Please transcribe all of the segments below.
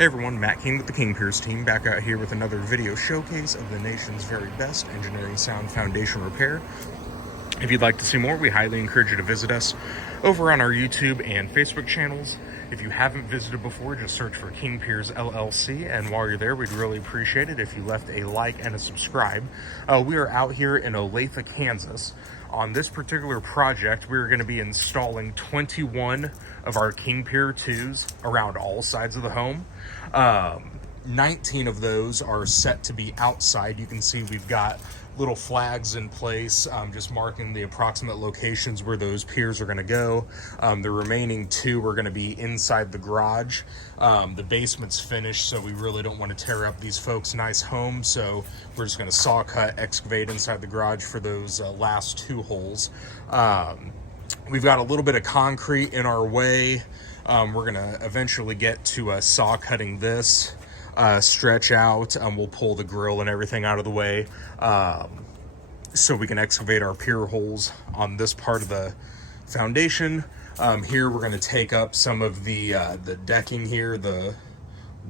Hey everyone, Matt King with the King Piers team, back out here with another video showcase of the nation's very best engineering sound foundation repair. If you'd like to see more, we highly encourage you to visit us over on our YouTube and Facebook channels. If you haven't visited before, just search for King Piers LLC, and while you're there, we'd really appreciate it if you left a like and a subscribe. We are out here in Olathe, Kansas. On this particular project, we're going to be installing 21 of our King Pier IIs around all sides of the home. 19 of those are set to be outside. You can see we've got little flags in place, just marking the approximate locations where those piers are going to go. The remaining 2 are going to be inside the garage. The basement's finished, so we really don't want to tear up these folks' nice home, so we're just going to saw cut, excavate inside the garage for those last 2 holes. We've got a little bit of concrete in our way. We're going to eventually get to saw cutting this. Stretch out, we'll pull the grill and everything out of the way, so we can excavate our pier holes on this part of the foundation. Here we're going to take up some of the decking here, the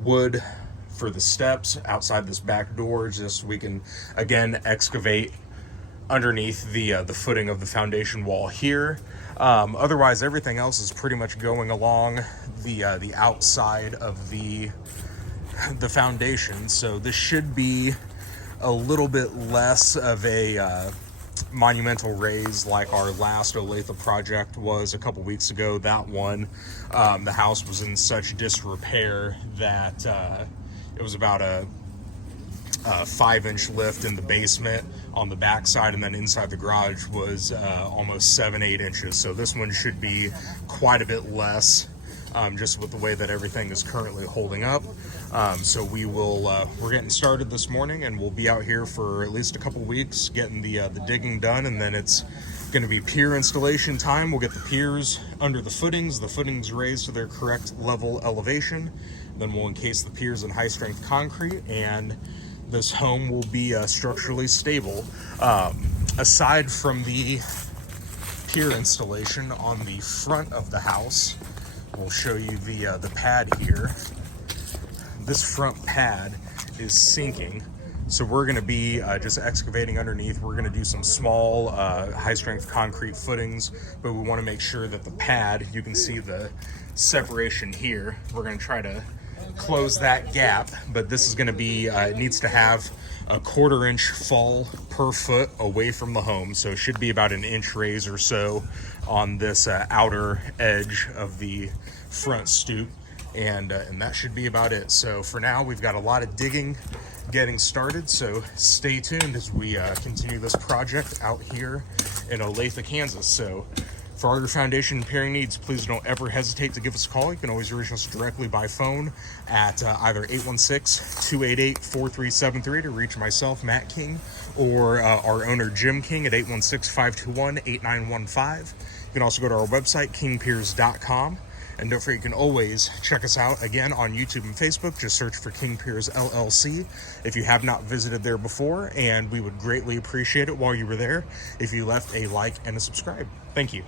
wood for the steps outside this back door, just so we can again excavate underneath the footing of the foundation wall here. Otherwise, everything else is pretty much going along the outside of the foundation, so this should be a little bit less of a monumental raise like our last Olathe project was a couple weeks ago. That one, the house was in such disrepair that it was about a 5-inch lift in the basement on the backside, and then inside the garage was almost 7-8 inches. So this one should be quite a bit less, just with the way that everything is currently holding up. So we're getting started this morning, and we'll be out here for at least a couple weeks getting the digging done, and then it's going to be pier installation time. We'll get the piers under the footings raised to their correct level elevation. Then we'll encase the piers in high strength concrete, and this home will be structurally stable. Aside from the pier installation on the front of the house, we'll show you the pad here. This front pad is sinking, so we're going to be just excavating underneath. We're going to do some small high-strength concrete footings, but we want to make sure that the pad, you can see the separation here. We're going to try to close that gap, but this is going to be, it needs to have a 1/4 inch fall per foot away from the home, so it should be about an inch raise or so on this outer edge of the front stoop, and that should be about it. So for now, we've got a lot of digging getting started, so stay tuned as we continue this project out here in Olathe, Kansas. So for all your foundation and piering needs, please don't ever hesitate to give us a call. You can always reach us directly by phone at either 816-288-4373 to reach myself, Matt King, or our owner, Jim King, at 816-521-8915. You can also go to our website, kingpiers.com. And don't forget, you can always check us out again on YouTube and Facebook. Just search for King Piers LLC if you have not visited there before, and we would greatly appreciate it while you were there if you left a like and a subscribe. Thank you.